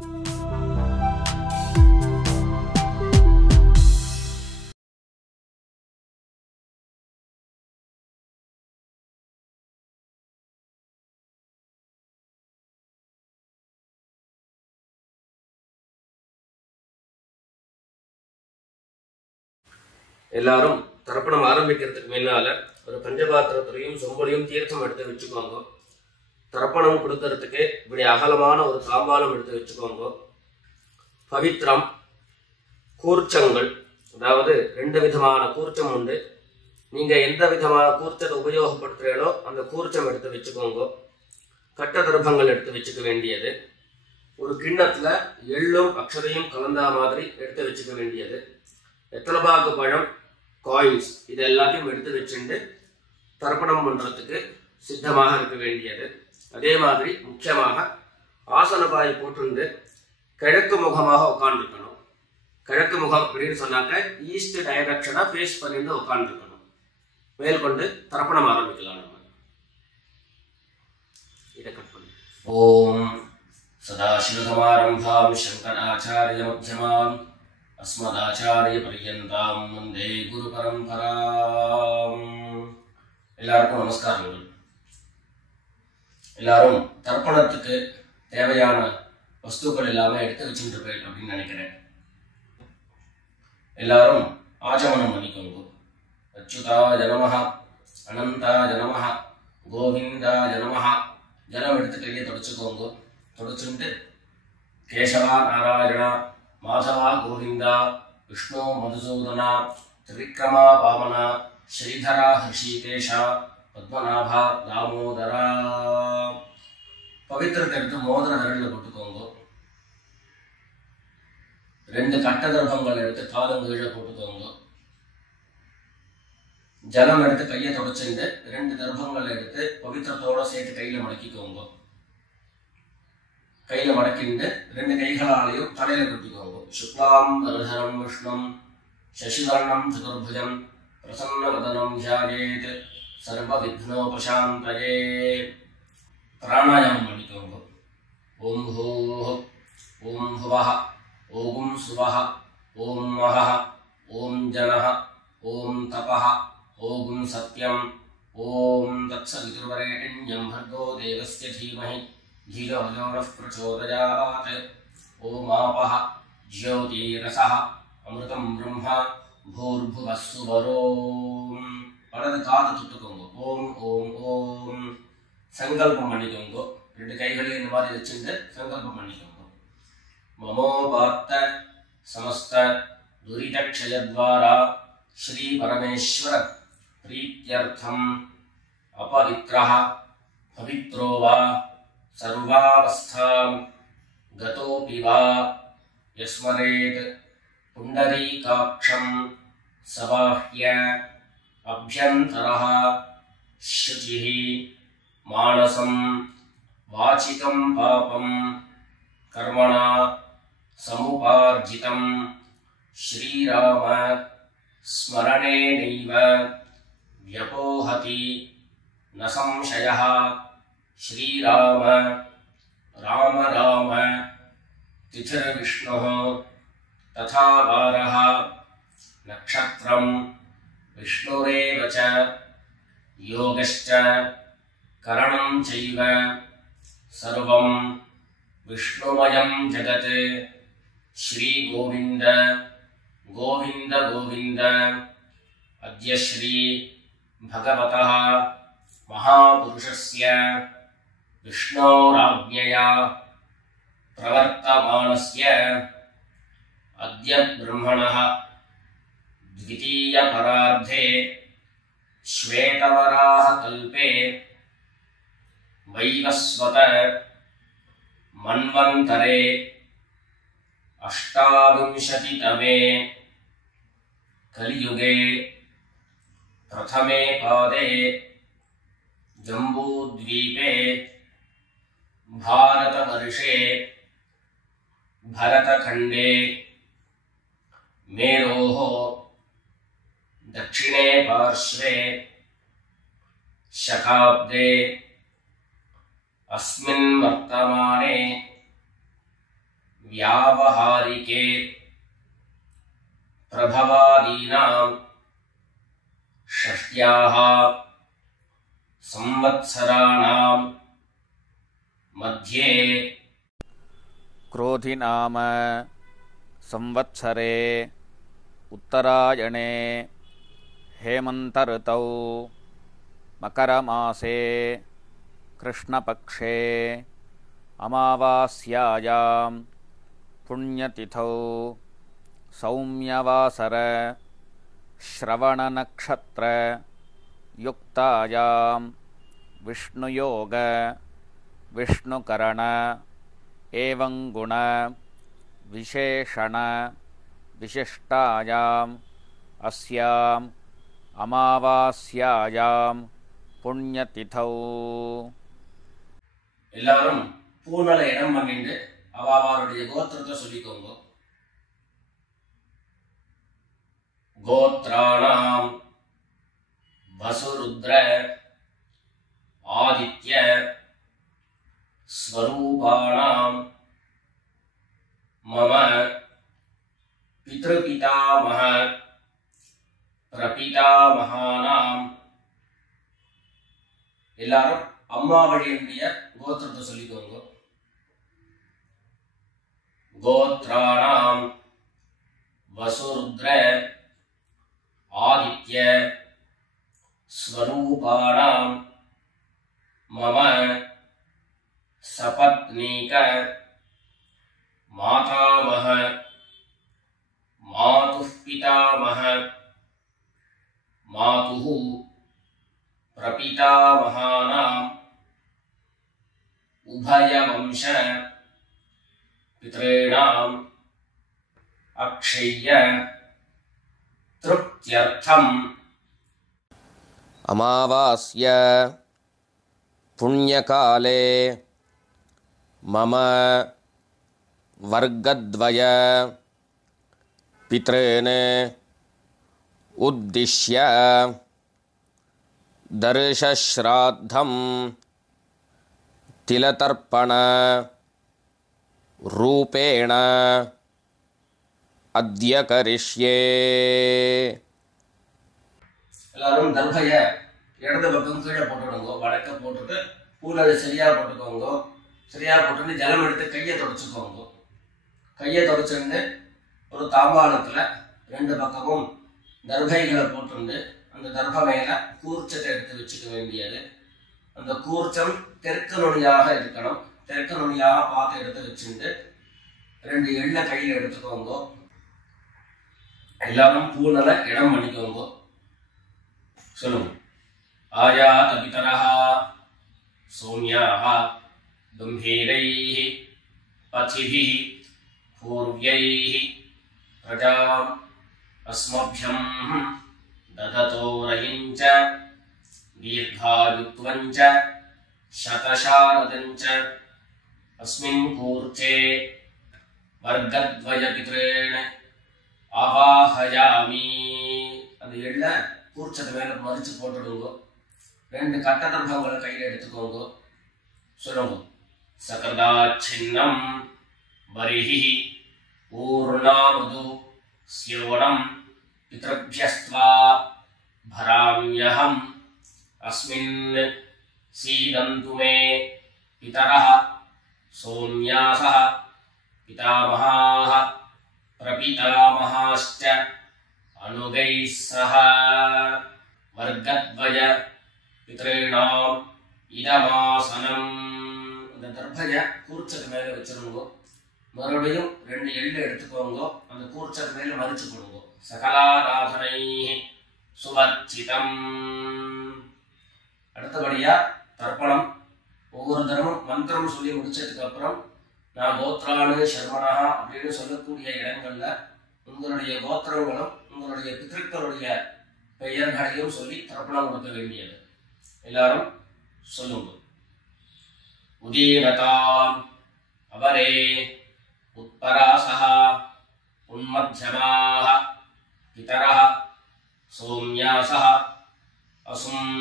எல்லாரும் தர்ப்பணம் ஆரம்பிக்கிறதுக்கு முன்னால ஒரு பஞ்சபாத்திரத்திலையும் சொம்பலையும் தீர்த்தம் எடுத்து வச்சுக்கோங்க. தர்ப்பணம் கொடுக்கறதுக்கு இப்படி அகலமான ஒரு தாம்பாலம் எடுத்து வச்சுக்கோங்க. பவித்ரம், கூர்ச்சங்கள், அதாவது 2 விதமான கூர்ச்சம் உண்டு. நீங்க எந்த விதமான கூர்ச்சத்தை உபயோகப்படுத்துறீங்களோ அந்த கூர்ச்சம் எடுத்து வச்சுக்கோங்க. கட்ட தர்ப்பங்கள் எடுத்து வச்சுக்க வேண்டியது. ஒரு கிண்ணத்துல எள்ளும் அக்ஷதையும் கலந்தா மாதிரி எடுத்து வச்சுக்க வேண்டியது. வெத்தலைபாக்கு பழம், காயின்ஸ், இது எல்லாத்தையும் எடுத்து வச்சுட்டு தர்ப்பணம் பண்றதுக்கு சித்தமாக இருக்க வேண்டியது. அதே மாதிரி முக்கியமாக ஆசனபாய் போட்டு கிழக்கு முகமாக உட்காந்துருக்கணும். கிழக்கு முகம் அப்படின்னு சொன்னாக்க ஈஸ்ட் டைரக்ஷனா ஃபேஸ் பண்ணிட்டு உட்காந்துருக்கணும். மேற்கொண்டு தர்ப்பணம் ஆரம்பிக்கலாம். நம்ம இதை கட் பண்ணி ஓம் சதாசிவசமாரம்பாம் சங்கராச்சாரிய மத்தியமாம் अस्मदाचार्य पर्यन्तां वन्दे गुरु परंपरां. எல்லாருக்கும் நமஸ்காரங்கள். எல்லாரும் தர்ப்பணத்துக்கு தேவையான வஸ்துக்கள் எல்லாமே எடுத்து வச்சுருப்பேன் அப்படின்னு நினைக்கிறேன். எல்லாரும் ஆச்சமனம் பண்ணிக்கோங்க. அச்சுதாய நமஹ, அனந்தாய நமஹ, கோவிந்தாய நமஹ. ஜலம் எடுத்து கையை தொடச்சுக்கோங்க. தொடச்சுட்டு கேசவா நாராயணா, மாதவா கோவிந்தா, விஷ்ணு மதுசூதனா, திரிவிக்ரமா வாமனா, ஸ்ரீதரா ஹிருஷிகேஷா, பத்மநாபா தாமோதரா. பவித்திரத்தை எடுத்து மோதிர விரலில் போட்டுக்கோங்க. 2 கட்ட தர்ப்பங்கள் எடுத்து காலங்கீழ போட்டுக்கோங்க. ஜலம் எடுத்து கையை தொடச்சுட்டு 2 தர்ப்பங்கள் எடுத்து பவித்திரத்தோட சேர்த்து கையில மடக்கிக்கோங்க. கையில மடக்கிட்டு 2 கைகளாலையும் தலையில குத்திக்கோங்க. சுக்லாம் வரதரம் விஷ்ணும் சசிவர்ணம் சதுர்புஜம் பிரசன்னவதனம் தியாயேத் சர்வ விக்னோபசாந்தயே. பிராணாயாமம் பண்ணிக்கோங்க. ஓம் ஹோஹ், ஓம் ஹுவஹ, ஓம் சுவஹ, ஓம் மஹஹ, ஓம் ஜனஹ, ஓம் தபஹ, ஓம் சத்யம், ஓம் தத்சவிதுர்வரேண்யம் भर्गो देवस्य धीमहि धियो यो नः प्रचोदयात्. ओम आपः ज्योतिरसः अमृतं ब्रह्म भूर्भुवः सुवरोम. வலது காது தொட்டுக்கோங்க. ஓம் ஓம் ஓம். சங்கல்பம் பண்ணிக்கோங்க. 2 கைகளையும் இந்த மாதிரி வச்சுட்டு சங்கல்பம் பண்ணிக்கோங்க. மமோபாத்த சமஸ்த துரிதக்ஷயத்வாரா ஸ்ரீ பரமேஸ்வர प्रीत्यर्थम अपवित्रः पवित्रो वा सर्वावस्थां गतोऽपि वा यस्मरेत् पुण्डरीकाक्षं सबाह्य अभ्यन्तरः शुचिः मानसं वाचिकं पापं कर्मणा समुपार्जितं श्रीराम स्मरणेनैव व्यपोहति न संशयः. श्रीराम राम राम तिथिर्विष्णुः तथा वारः नक्षत्रं विष्णुरेव च योगश्च करणं चैव सर्वं विष्णुमयं जगत्. श्री गोविंद गोविंद गोविंद. अद्य श्री भगवतः महापुरुषस्य विष्णोराज्ञया प्रवर्तमानस्य अद्य ब्रह्मणः द्वितीयपरार्धे श्वेतवराह कल्पे वैवस्वत मन्वन्तरे 28तमे कलियुगे प्रथमे पादे जम्बूद्वीपे भारतवर्षे भरतखण्डे मेरोः दक्षिणे पार्श्वे शकाब्दे अस्मिन् वर्तमाने व्यावहारिके प्रभवादीनां षष्ट्याः संवत्सराणां मध्ये क्रोधि नाम संवत्सरे उत्तरायणे हेमन्तऋतौ मकरमासे कृष्णपक्षे अमावास्यायां पुण्यतिथौ सौम्यवासर श्रवणनक्षत्र युक्तायां विष्णुयोग विष्णुकरण एवं गुण विशेषण विशिष्टायाम् अस्याम् अमावास्यायां पुण्यतिथौ எல்லாரும் பூனல இடம் பண்ணிட்டு அவாவாருடைய கோத்திரத்தை சொல்லிக்கோங்க. கோத்ராணாம் வசுருத்ர ஆதித்ய ஸ்வரூபாணாம் மம பித்ருபிதாமஹ பிரபிதாமஹானாம். எல்லாரும் அம்மா வழியுடைய கோத்திரத்தை சொல்லிக்கோங்க. கோத்ராணாம் வசுருத்ர ஆதித்ய ஸ்வரூபாணாம் மம சபத்னீக மாதாமஹ மாதுः பிதாமஹ மாதுः பிரபிதாமஹானாம் உபயவம்ச பித்ரேணாம் அக்ஷய்ய திருப்த்யர்த்தம். अमावास्य पुण्यकाले मम वर्गद्वय पितॄन् उद्दिश्य दर्शश्राद्धं तिलतर्पण रूपेण अद्य करिष्ये. எல்லாரும் தர்பைய இடது பக்கம் கீழே போட்டுடுங்க. வடக்க போட்டுட்டு பூனலை சரியா போட்டுக்கோங்க. சரியா போட்டுட்டு ஜலம் எடுத்து கையை தொடச்சுக்கோங்க. கையை தொடச்சுட்டு ஒரு தாம்பாளத்துல ரெண்டு பக்கமும் தர்பைகளை போட்டுண்டு அந்த தர்ப மேல கூர்ச்சத்தை எடுத்து வச்சுக்க வேண்டியது. அந்த கூர்ச்சம் தெற்கு நுனியாக இருக்கணும். தெற்கு நுனியாக பார்த்து எடுத்து வச்சுட்டு ரெண்டு எண்ணெய் கையில எடுத்துக்கோங்க. எல்லாரும் பூனலை இடம் பண்ணிக்கோங்க. சொல்லுங்க. ஆயாத பிதரஹ சௌம்யாஹ கம்பீரைஹ பதிபிஹ பூர்வ்யைஹ பிரஜாம் அஸ்மப்யம் தததோரயஞ்ச தீர்காயுத்வஞ்ச சதசாரதஞ்ச அஸ்மின் கூர்ச்சே வர்கத்வய பித்ரேண ஆவாஹயாமி. அந்த எள்ள கூர்ச்சத்தை மேல மறிச்சு போட்டுடுங்க. ரெண்டு கட்ட தர்பங்களை கையில எடுத்துக்கோங்க. சொல்லுங்க. சகதாச்சின்னம் வரிஹி ஊர்ணாமது ஸ்யோணம் பித்ருப்யஸ்த்வா பராம்யஹம் அஸ்மின் சீதந்து மே பிதரஹ சௌம்யாஸஹ பிதாமஹாः பிரபிதாமஹாश्च அனுகைः சஹ வர்கத்வய பித்ரேணாம் இதமாசனம். அந்த தர்பய கூர்ச்சத்து மேல வச்சிருங்க. மறுபடியும் ரெண்டு எள்ளு எடுத்துக்கோங்க. அந்த கூர்ச்சத்து மேல மறிச்சு போடுங்க. சகலாராதனை சுவர்ச்சிதம். அடுத்தபடியா தர்ப்பணம். ஒவ்வொரு தரமும் மந்திரம் சொல்லி முடிச்சதுக்கு அப்புறம் நான் கோத்ரானு சர்வணா அப்படின்னு சொல்லக்கூடிய இடங்கள்ல உங்களுடைய கோத்திரங்களும் உங்களுடைய பித்ருக்களுடைய பெயர்களையும் சொல்லி தர்ப்பணம் கொடுக்க வேண்டியது. எல்லாரும் சொல்லுங்க. உதீரதாம் அவரே உத்பராசஹ உன்மத்யமாஹ பிதரஹ சௌம்யாஸஹ அசும்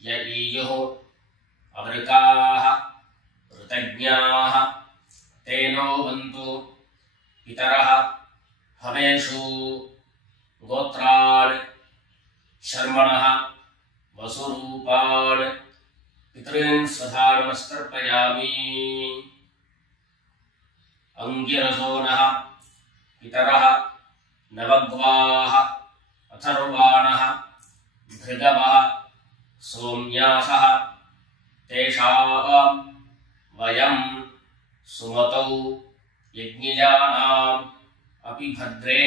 யஈயுः அவருக்காஹ ருதஜ்ஞாஹ तेनो वन्तु पितरः हवेषु गोत्रान् शर्मणः वसुरूपान् पितॄन् स्वधा नमस्कर्पयामि। अंगिरसो नः पितरः नवग्वाः अथर्वाणः भृगवः सोम्यासः तेषां वयं सुमतौ यज्ञजानाम् अपि भद्रे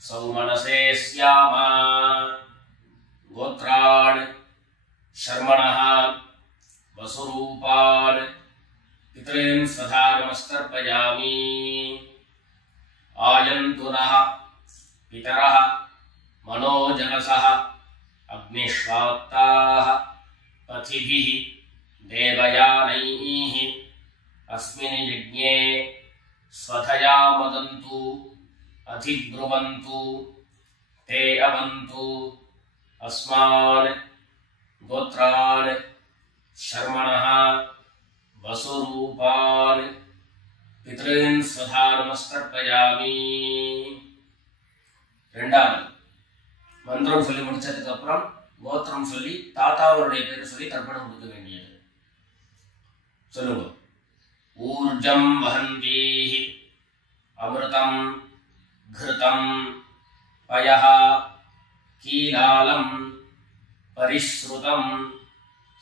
सौमनसे स्याम। गोत्रान् शर्मणः वसुरूपान् पितॄन् स्वधा नमस्कर्पयामि। आयन्तु नः पितरः मनोजनसः अग्निश्वात्ताः पथिभिः देवयानैः अस्मिन् यज्ञे स्वधया मदन्तु अधिब्रुवन्तु ते अवन्तु अस्मान् गोत्रान् शर्मणः वसुरूपान् पितॄन् स्वधा नमस्कर्पयामि। ரெண்டாவது மந்திரம் சொல்லி முடிச்சதுக்கு அப்புறம் கோத்திரம் சொல்லி தாத்தாவருடைய பேரை சொல்லி தர்ப்பணம் கொடுக்க வேண்டியது. சொல்லுங்க. ஊர்ஜம் வஹந்தீஹி அமிர்தம் घृतं पयः कीलालं परिश्रुतं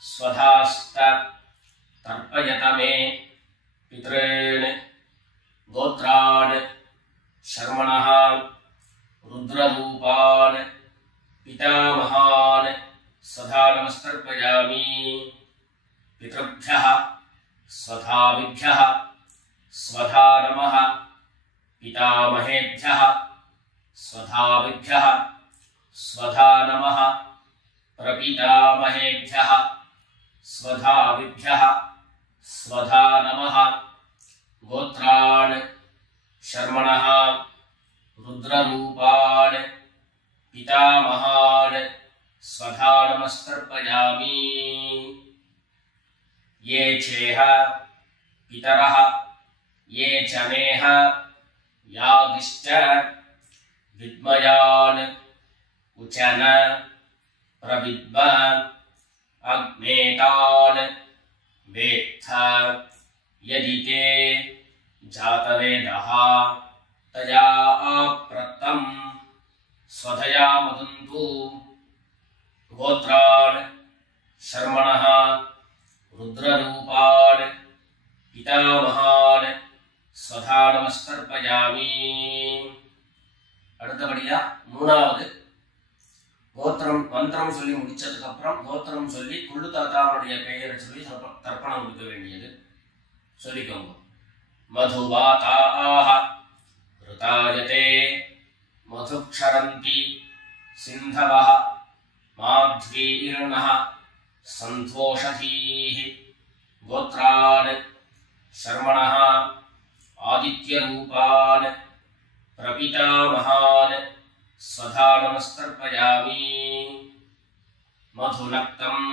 स्वधास्त तर्पयत मे पितॄन् गोत्रान् शर्मणः रुद्ररूपान् पितामहान् सदा नमस्कर्पयामि। पितृभ्यः स्वधाविभ्यः स्वधा नमः पितामहेभ्यः स्वधाविभ्यः स्वधा नमः प्रपितामहेभ्यः स्वधाविभ्यः स्वधा नमः। गोत्रान् शर्मणः रुद्ररूपान् पितामहान् स्वधा नमस्कर्पयामि। ये चेह पितरः ये च मेह यागिश्च विद्मयान् उचन प्रविद्म अग्नेतान् वेत्थ यदि ते जातवेदः तया प्रत्तं स्वधया मदन्तु। गोत्रान् शर्मणः रुद्ररूपान् पितामहान् स्वधा नमस्कर्पयामि। அடுத்தபடியா மூணாவது கோத்திரம் மந்திரம் சொல்லி முடிச்சதுக்கு அப்புறம் கோத்திரம் சொல்லி குள்ளு தாத்தாவுடைய பெயரை சொல்லி தர்ப்பணம் கொடுக்க வேண்டியது. சொல்லிக்கோங்க. மதுவாதாஹ ருதாயதே மதுக்ஷரந்தி சிந்தவஹ மாத்வீர்ணஹ சந்தோஷதீஹி। गोत्रान् शर्मणः आदित्यरूपान् प्रपितामहान् स्वधा नमस्कर्पयामि। मधुनक्तम्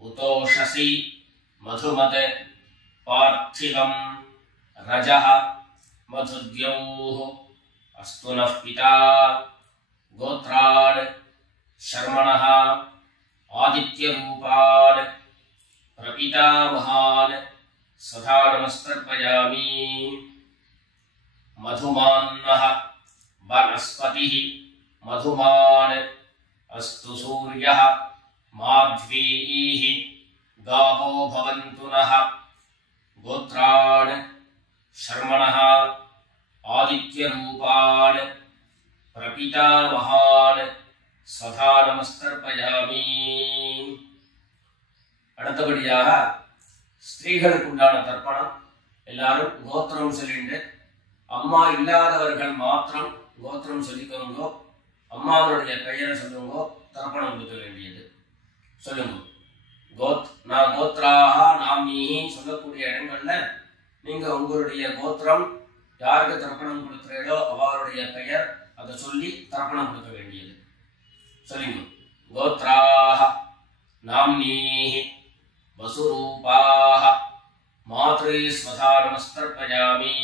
उतोषसि मधुमत् पार्थिवं रजः मधुद्यौः अस्तु नः पिता। गोत्रान् शर्मणः आदित्यरूपान् प्रपितामहान् स्वधा नमस्कर्पयामि। मधुमान्नः वनस्पतिः मधुमान् अस्तु सूर्यः माध्वीः गावो भवन्तु नः। गोत्रान् शर्मणः आदित्यरूपान् प्रपितामहान् स्वधा नमस्कर्पयामि। அடுத்தபடியாக ஸ்திரீகளுக்கு உண்டான தர்ப்பணம். எல்லாரும் கோத்திரம் சொல்லிட்டு அம்மா இல்லாதவர்கள் மாத்திரம் கோத்திரம் சொல்லிக்கோங்கோ, அம்மாவனுடைய பெயரை சொல்லுங்கோ, தர்ப்பணம் கொடுக்க வேண்டியது. சொல்லுங்க. நான் கோத்ராக நாமினி சொல்லக்கூடிய இடங்கள்ல நீங்க உங்களுடைய கோத்திரம் யாருக்கு தர்ப்பணம் கொடுக்கிறீர்களோ அவருடைய பெயர் அதை சொல்லி தர்ப்பணம் கொடுக்க வேண்டியது. சொல்லுங்க. கோத்ராக நாமினி வசுரூபாः मात्रे स्वधा नमस्तर्पयामि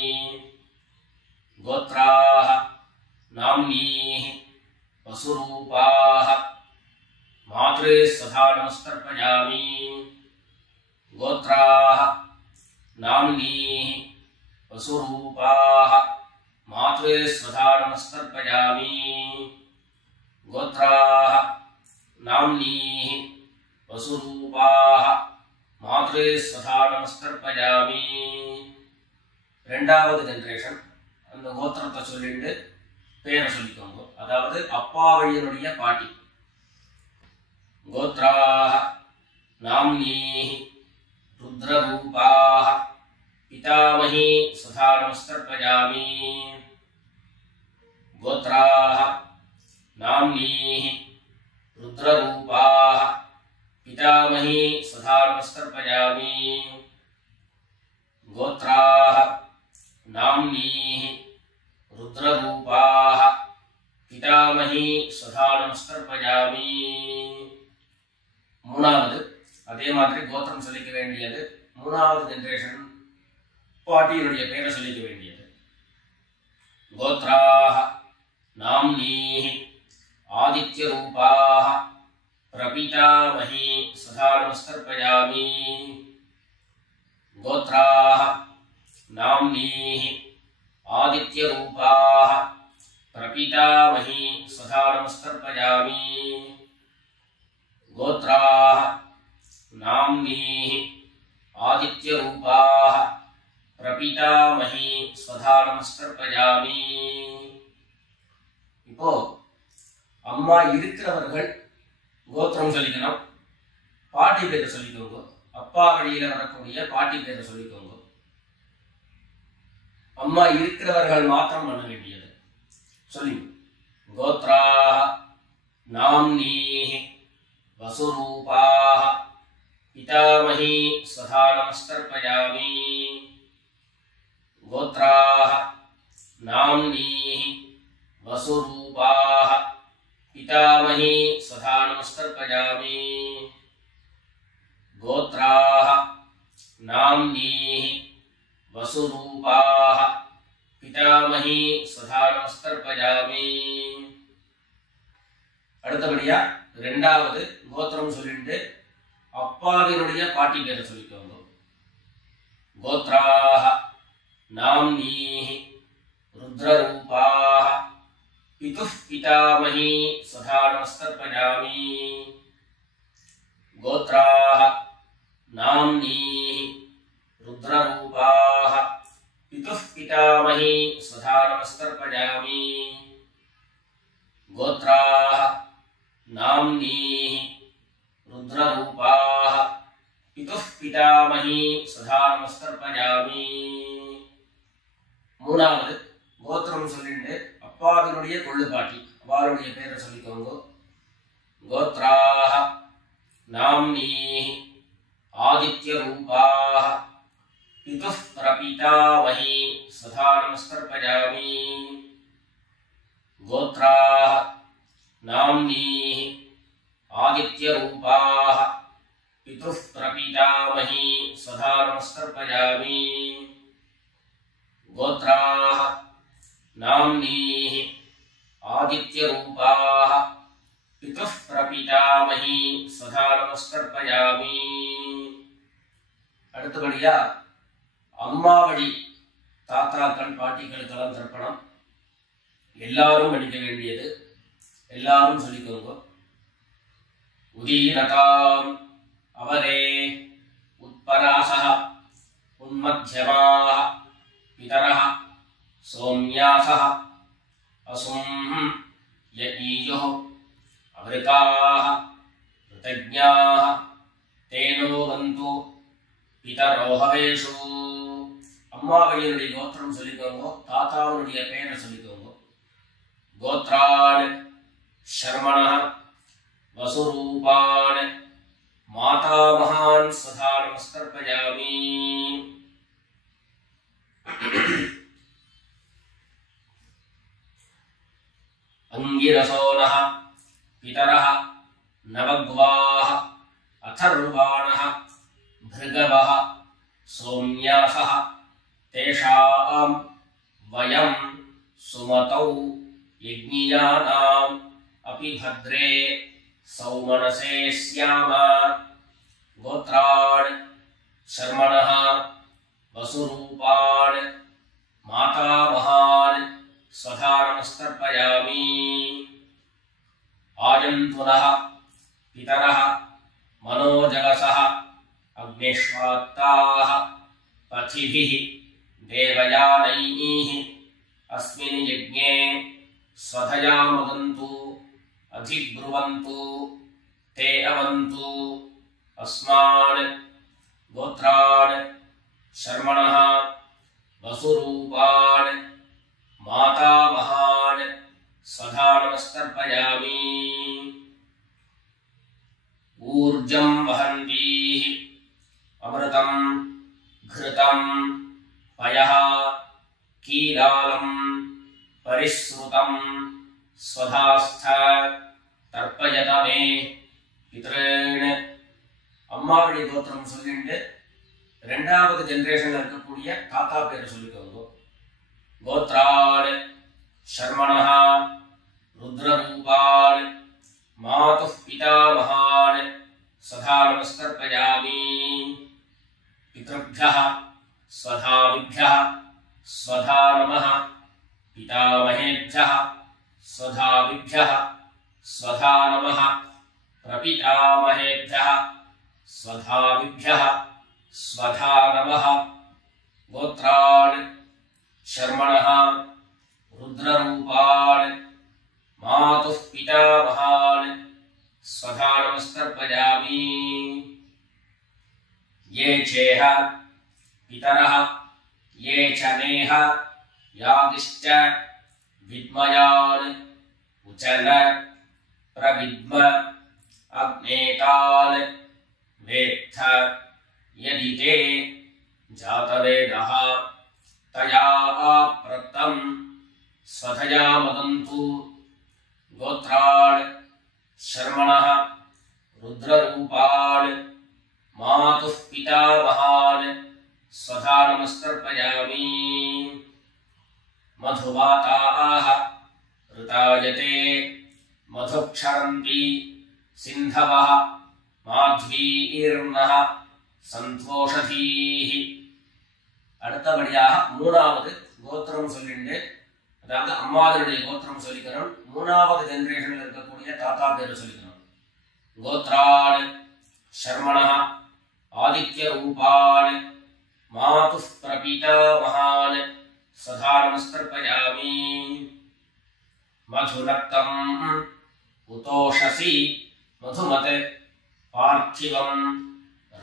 गोत्राः नाम्नीः वसुरूपाः मात्रे स्वधा नमस्तर्पयामि गोत्राः नाम्नीः वसुरूपाः मात्रे स्वधा नमस्तर्पयामि गोत्राः नाम्नीः वसुरूपाः मात्रे स्वधा नमस्तर्पयामि ரெண்டாவது ஜெனரேஷன் அந்த கோத்திரத்தை சொல்லிட்டு பேரை சொல்லிக்கோங்க. அதாவது அப்பா வழியினுடைய பாட்டி. கோத்ராः நாம்னீः रुद्ररूपाः पितामही स्वधा नमस्तर्पयामि गोत्राः नाम्नीः रुद्ररूपाः पितामही स्वधा नमस्तर्पयामि गोत्राः नाम्नीः रुद्ररूपाः पितामही स्वधा नमस्तर्पयामि மூணாவது அதே மாதிரி கோத்திரம் சொல்லிக்க வேண்டியது. மூணாவது ஜெனரேஷன் பாட்டியினுடைய பேரை சொல்லிக்க வேண்டியது. கோத்ராः नाम्नीः आदित्यरूपाः प्रपितामही स्वधा नमस्तर्पयामि गोत्राः नाम्नीः आदित्यरूपाः प्रपितामही स्वधा नमस्तर्पयामि गोत्राः नाम्नीः आदित्यरूपाः प्रपितामही स्वधा नमस्तर्पयामि. இப்போ அம்மா இருக்கிறவர்கள் கோத்திரம் சொல்லிக்கணும், பாட்டி பேரை சொல்லிக்கோங்க. அப்பா வழியில வரக்கூடிய பாட்டி பேரை சொல்லிக்கோங்க. அம்மா இருக்கிறவர்கள் மாத்திரம் பண்ண வேண்டியது சொல்லுங்க. கோத்ராः नाम्नीः वसुरूपाः पितामही स्वधा नमस्तर्पयामि गोत्राः नाम्नीः वसुरूपाः पितामही स्वधा नमस्तर्पयामि गोत्राः नाम्नीः वसुरूपाः पितामही स्वधा नमस्तर्पयामि. அடுத்தபடியா ரெண்டாவது கோத்திரம் சொல்லிட்டு அப்பாவினுடைய பாட்டி பேரை சொல்லிக்கோங்க. கோத்ராः नाम्नीः रुद्ररूपाः पितुः पितामही स्वधा नमस्तर्पयामि गोत्राः नाम्नीः रुद्ररूपाः पितुः पितामही स्वधा नमस्तर्पयामि गोत्राः नाम्नीः रुद्ररूपाः पितुः पितामही स्वधा नमस्तर्पयामि. மூணாவது கோத்திரம் சொல்லிட்டு அப்பாவினுடைய கொள்ளுப்பாட்டி அவருடைய பேரை சொல்லிக்கோங்க. கோத்ராः नाम्नीः आदित्यरूपाः पितुः प्रपितामही स्वधा नमस्तर्पयामि गोत्राः नाम्नीः आदित्यरूपाः पितुः प्रपितामही स्वधा नमस्तर्पयामि गोत्राः नाम्नीः आदित्यरूपाः पितुः प्रपितामही स्वधा नमस्तर्पयामि. அடுத்தபடியா அம்மா வழி தாத்தாக்கள் பாட்டிகளுக்கெல்லாம் தர்ப்பணம் எல்லாரும் பண்ணிக்க வேண்டியது. எல்லாரும் சொல்லிக்கோங்க. உதீரதாம் அவரே உத்பராசः உன்மத்யமாः पितरः सौम्यासः असुं यज्ञीयुः अवृताः कृतज्ञाः तेनो वन्तु पितरो हवेषु. அம்மாவையினுடைய கோத்திரம் சொல்லிக்கோங்க. தாத்தாவுடைய பேரை சொல்லிக்கோங்க. கோத்ரான் शर्मणः वसुरूपान् मातामहान् स्वधा नमस्तर्पयामि अंगिरसोनः पितरः नवग्वाः अथर्वाणः भृगवः सोम्यासः तेषां वयं सुमतौ यज्ञियानाम् अपि भद्रे सौमनसे स्याम। गोत्रान् शर्मणः वसुरूपान् मातामहान् स्वधा नमस्तर्पयामि। आयन्तुनः पितरः मनोजगसः अग्निष्वात्ताः पथिभिः देवयानैः अस्मिन् यज्ञे स्वधया मदन्तु अधिब्रुवन्तु ते अवन्तु। अस्मान् गोत्रान् शर्मणः वसुरूपान् मातामहान् स्वधा नमस्तर्पयामि। ऊर्जं वहन्तीः अमृतं घृतं पयः कीलालं परिस्रुतं स्वधास्थ तर्पयत मे पितॄन्। அம்மாவழி கோத்திரம் சொல்லிட்டு ரெண்டாவது ஜெனரேஷன்ல இருக்கக்கூடிய தாத்தா பேர் சொல்லிக்கோங்க. கோத்ரான் शर्मणः रुद्ररूपान् मातुः पितामहान् सदा नमस्तर्पयामि। पितृभ्यः स्वधाविभ्यः स्वधा नमः। पितामहेभ्यः स्वधाविभ्यः स्वधा नमः। प्रपितामहेभ्यः स्वधाविभ्यः स्वधा नमः। गोत्रान् शर्मणः रुद्ररूपान् मातुः पितामहान् स्वधा नमस्तर्पयामि। ये चेह पितरः ये च नेह यादिश्च विद्मयान् उचन प्रविद्म अग्नेतान् वेत्थ यदि ते जातवेदः तया आप्रतं स्वधया मदन्तु। गोत्रान् शर्मणः रुद्ररूपान् मातुः पितामहान् स्वधा नमस्तर्पयामि। मधुवाताः ऋतायते मधुक्षरन्ति सिन्धवः माध्वीर्नः सन्तोषधीः। அடுத்தபடியாக மூணாவது கோத்திரம் சொல்லிட்டு, அதாவது அம்மாவனுடைய கோத்திரம் சொல்லிக்கணும். மூணாவது ஜெனரேஷன்ல இருக்கக்கூடிய தாத்தா பேரு சொல்லிக்கணும். கோத்ரான் शर्मणः आदित्य रूपान् मातुः प्रपितामहान् सदा नमस्तर्पयामि। मधुनक्तं उतोषसि मधुमत् पार्थिवं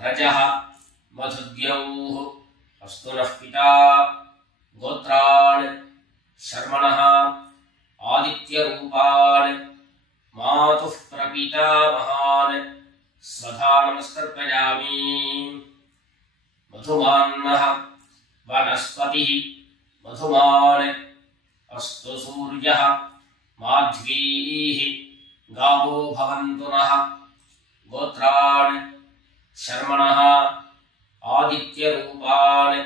रजः मधुद्यौः अस्तु नः पिता। गोत्रान् शर्मणः आदित्य रूपान् मातुः प्रपितामहान् स्वधा नमस्तर्पयामि। मधुमान्नः वनस्पतिः मधुमान् अस्तु सूर्यः माध्वीः गावो भवन्तु नः। गोत्रान् शर्मणः आदित्य रूपान्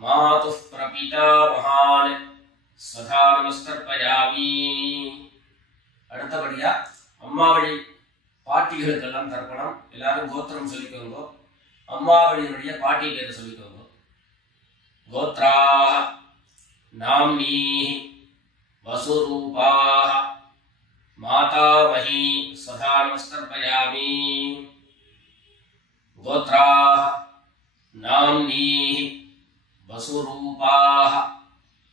मातुः प्रपितामहान् स्वधा नमस्तर्पयामि। அடுத்தபடியா அம்மாவழி பாட்டிகளுக்கெல்லாம் தர்ப்பணம். எல்லாரும் கோத்திரம் சொல்லிக்கோங்க. அம்மாவழியினுடைய பாட்டி பேரை சொல்லிக்கோங்க. கோத்ராः नाम्नीः वसुरूपाः मातामही स्वधा नमस्तर्पयामि। गोत्राः नाम्नीः वसुरूपाः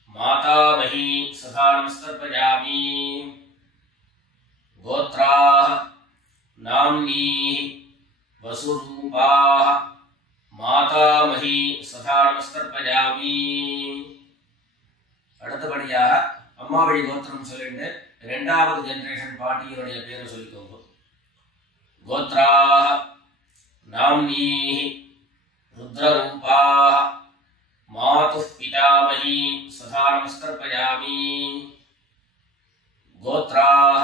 मातामही स्वधा नमस्तर्पयामि। गोत्राः नाम्नीः वसुरूपाः मातामही स्वधा नमस्तर्पयामि। அடுத்தபடியாக அம்மாவழி கோத்திரம் சொல்லிட்டு இரண்டாவது ஜெனரேஷன் பாட்டியினுடைய பேரை சொல்லிக்கோங்க. கோத்ராः नाम्नीः रुद्ररूपाः मातुः पितामही स्वधा नमस्तर्पयामि। गोत्राः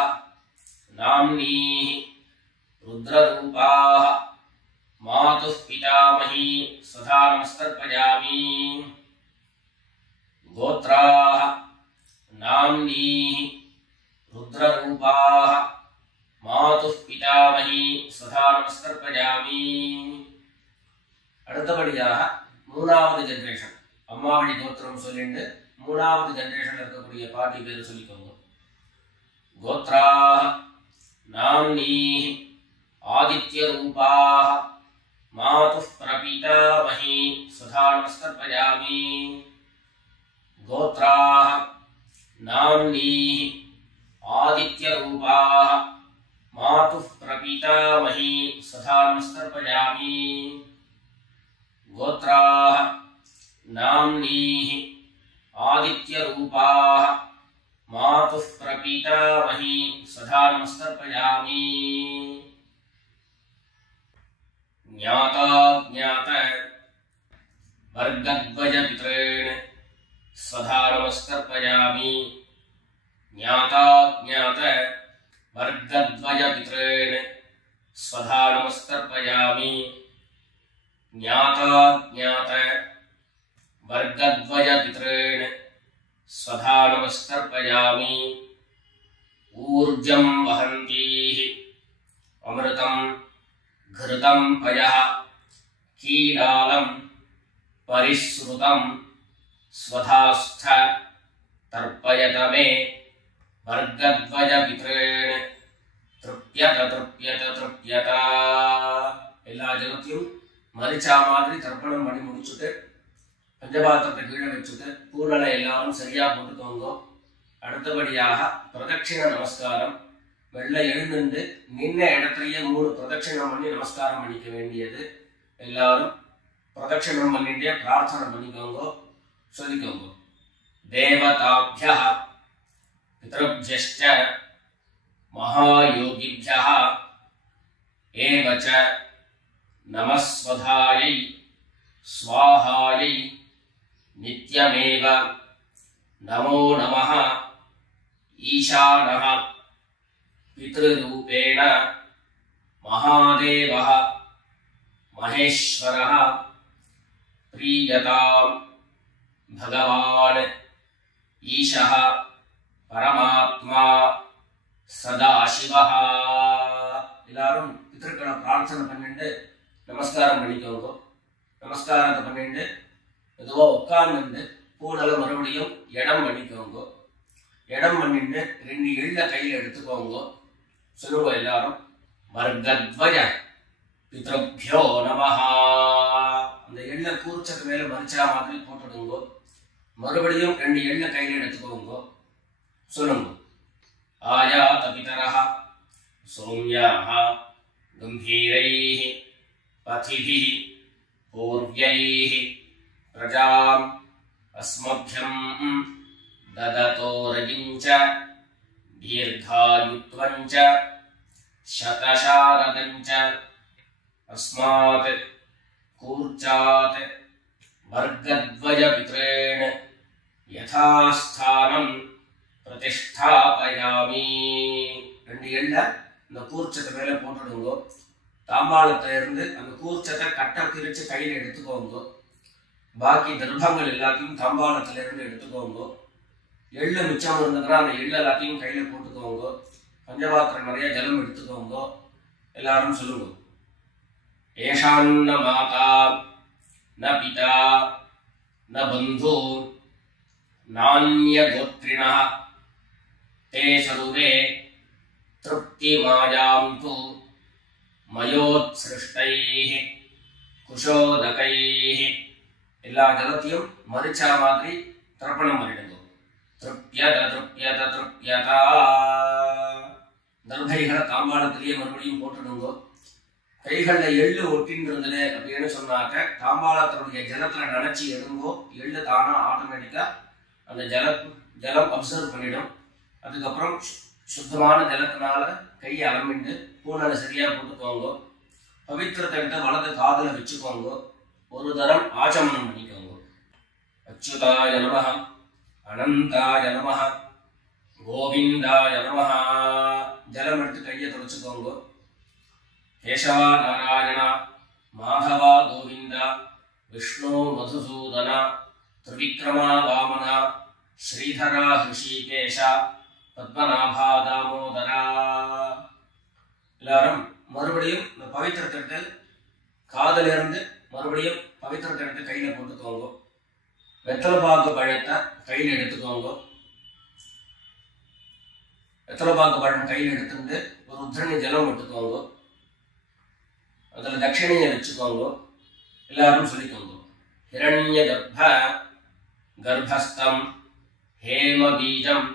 नाम्नीः रुद्ररूपाः मातुः पितामही स्वधा नमस्तर्पयामि। गोत्राः नाम्नीः रुद्ररूपाः मातुः पितामही स्वधा नमस्तर्पयामि। அடுத்தபடியாக மூணாவது ஜெனரேஷன் அம்மா வழி கோத்திரம் சொல்லிட்டு மூணாவது ஜெனரேஷன்ல இருக்கக்கூடிய பாட்டி பேர் சொல்லிக்கோங்க. கோத்ராः நாம்னீः ஆதித்யரூபாः मातुः प्रपीतामही स्वधा नमस्तर्पयामि। गोत्राः नाम्नीः आदित्यरूपाः मातुः प्रपीतामही स्वधा नमस्तर्पयामि। गोत्राः नाम्नीः आदित्यरूपाः मातुः प्रपीतामही स्वधा नमस्तर्पयामि। ज्ञाता ज्ञात वर्गद्वय पितॄन् स्वधा नमस्तर्पयामि। ज्ञाता ज्ञात वर्गद्वय पितॄन् स्वधा नमस्तर्पयामि। ज्ञाता ज्ञात वर्गद्वय पितॄन् स्वधा नमस्तर्पयामि। ऊर्जं वहन्तीः अमृतं घृतं पयः कीलालं परिश्रुतं स्वधास्थ तर्पयत मे वर्गद्वय पितॄन् तृप्यत तृप्यत तृप्यत। எல்லா ஜனத்தையும் மரிச்சா மாதிரி தர்ப்பணம் பண்ணி முடிச்சுட்டு பஞ்சபாத்திரத்தை கீழே வச்சுட்டு பூர்ணலை எல்லாரும் சரியா போட்டுக்கோங்க. அடுத்தபடியாக பிரதட்சிண நமஸ்காரம். வெள்ளை எழுந்து நின்ன இடத்துலயே 3 பிரதட்சிணம் பண்ணி நமஸ்காரம் பண்ணிக்க வேண்டியது. எல்லாரும் பிரதட்சிணம் பண்ணிட்டே பிரார்த்தனை பண்ணிக்கோங்க, சொல்லிக்கோங்க. தேவதாभ्यः பித்ருभ्यश्च महायोगिभ्यः एव च नमस्वधायै स्वाहायै नित्यमेव नमो नमः। ईशानः पितृरूपेण महादेवः महेश्वरः प्रीयतां भगवान् ईशः परमात्मा सदाशिवः। எல்லாரும் பித்ருக்களை பிரார்த்தனை பண்ணிட்டு நமஸ்காரம் பண்ணிக்கோங்க. நமஸ்காரத்தை பண்ணிட்டு எதுவோ உட்கார்ந்து பூனலை மறுபடியும் இடம் பண்ணிக்கோங்க. இடம் பண்ணிட்டு 2 எள்ள கையில் எடுத்துக்கோங்க. சொல்லுங்க எல்லாரும் வர்கத்வய பித்ருभ्यो நமஹ. அந்த எள்ள கூர்ச்சத்து மேல மரிச்சா மாதிரி போட்டுடுங்க. மறுபடியும் 2 எள்ள கையில் எடுத்துக்கோங்க. சொல்லுங்க. ஆயாத பிதரஹ சௌம்யாஹ கம்பீரைஹ பதிபிஹ பூர்வ்யைஹ பிரஜாம் அஸ்மभ्यம் ददतो रजिञ्च दीर्घायुत्वञ्च शतशारदञ्च अस्मात् कूर्चात् वर्गद्वय पितॄन् यथास्थानं प्रतिष्ठापयामि. 2 எள்ள இந்த கூர்ச்சத்தை மேல போட்டுடுங்க. தாம்பாளத்துல இருந்து அந்த கூர்ச்சத்தை கட்ட பிரிச்சு கையில எடுத்துக்கோங்க. பாக்கி தர்ப்பங்கள் எல்லாத்தையும் தாம்பாளத்துல இருந்து எடுத்துக்கோங்க. எள்ளு மிச்சம் இருந்ததுன்னா அந்த எள்ளு எல்லாத்தையும் கையில போட்டுக்கோங்க. பஞ்சபாத்திரம் நிறைய ஜலம் எடுத்துக்கோங்க. எல்லாரும் சொல்லுங்க. ஏஷான்ன மாதா ந பிதா ந பந்து நான்ய கோத்ரிணா தே சர்வே திருப்தி மாயாம் து மயோத்ஸ்ருஷ்டைஹ குஷோதகைஹ. எல்லா ஜலத்தையும் மரிச்சா மாதிரி தர்ப்பணம் பண்ணிடுங்க. திருப்யத திருப்யத திருப்யதா. தர்பைகளை தாம்பாளத்திலேயே மறுபடியும் போட்டுடுங்க. கைகளில் எள்ளு ஒட்டின்னு இருந்தது அப்படின்னு சொன்னாக்க தாம்பாளத்தினுடைய ஜலத்துல நினைச்சு எடுங்கோ. எள்ளு தானா ஆட்டோமேட்டிக்கா அந்த ஜலம் அப்சர்வ் பண்ணிடும். அதுக்கப்புறம் சுத்தமான ஜலத்தினால கையை அலம்பிட்டு பூனலை சரியா போட்டுக்கோங்க. பவித்திரத்தை எடுத்து வலது காதுல வச்சுக்கோங்க. ஒரு தரம் ஆச்சமனம் பண்ணிக்கோங்க. அச்சுதாய நமஹ அனந்தாய நமஹ கோவிந்தாய நமஹ. ஜலம் எடுத்து கையை தொடச்சுக்கோங்க. கேசவா நாராயணா மாதவா கோவிந்தா விஷ்ணு மதுசூதனா திரிவிக்ரமா வாமனா ஸ்ரீதரா ஹிருஷிகேஷா பத்மநாபா தாமோதரா. எல்லாரும் மறுபடியும் இந்த பவித்திரத்தை காதல இருந்து மறுபடியும் பவித்திரத்தை எடுத்து கையில போட்டுக்கோங்க. வெத்தலைப்பாக்கு பழத்தை கையில் எடுத்துக்கோங்க. வெத்தலைப்பாக்கு பழம் கையில் எடுத்துட்டு ஒரு உத்தரணி ஜலம் எடுத்துக்கோங்க. அதில் தட்சிணையை வச்சுக்கோங்க. எல்லாரும் சொல்லிக்கோங்க. ஹிரண்ய கர்ப்பஸ்தம் ஹேம பீஜம்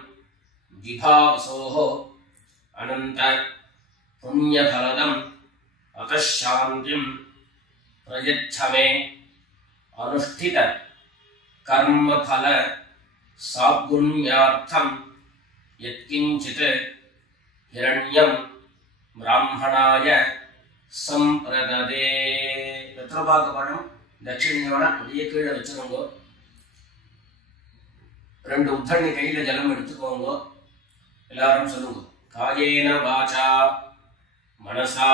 விபாவசோஹோ அனந்த புண்ணியபலதம் அதாந்திம் பிரயச்சமே அனுஷ்டித கர்மபல சாகுண்யார்த்தம் யத்கிஞ்சித் ஹிரண்யம் பிராமணாய சம்பிரததே. வெத்தலைப்பாக்கு பழம் தட்சிணையோட அப்படியே கீழே வச்சுக்கோங்க. 2 உத்தரணி கையில ஜலம் எடுத்துக்கோங்க. எல்லாரும் சொல்லுங்க. காயேன வாசா மனசா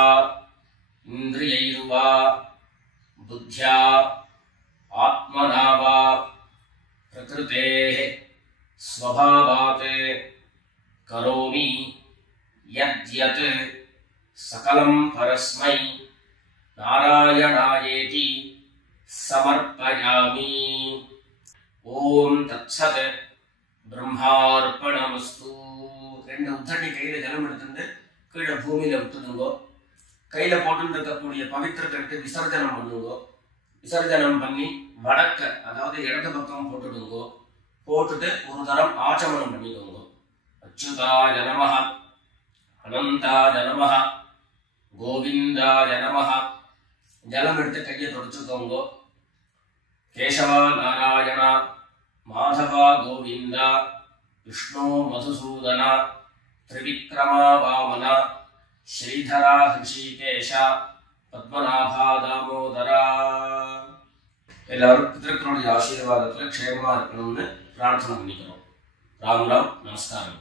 இந்திரியைர்வா புத்யா ஆத்மனாவா பிரகிருதேஹ ஸ்வபாவாத் கரோமி யத்யத் சகலம் பரஸ்மை நாராயணாயேதி சமர்ப்பயாமி. ஓம் தத்சத் பிரம்மார்ப்பணமஸ்து. 2 உத்தரணி கையில ஜலம் எடுத்துட்டு கீழே பூமியில விட்டுடுங்க. கையில போட்டு இருக்கக்கூடிய பவித்திரத்தை விசர்ஜனம் பண்ணுங்க. விசர்ஜனம் பண்ணி வடக்க அதாவது இடது பக்கம் போட்டுடுங்க. போட்டுட்டு ஒரு தரம் ஆச்சமனம் பண்ணிக்கோங்க. அச்சுதாய நமஹ அனந்தாய நமஹ கோவிந்தாய நமஹ. ஜலம் எடுத்து கையை தொடச்சுக்கோங்க. கேசவா நாராயணா மாதவா கோவிந்தா விஷ்ணு மதுசூதனா திரிவிக்ரமா வாமனா ஸ்ரீதரா ஹிருஷிகேஷா பத்மநாபா தாமோதரா. எல்லாரும் பிதர்களுடைய ஆசீர்வாதத்துல க்ஷேமமா இருக்கணும்னு பிரார்த்தனை பண்ணிக்கிறோம். ராம் ராம். நமஸ்காரம்.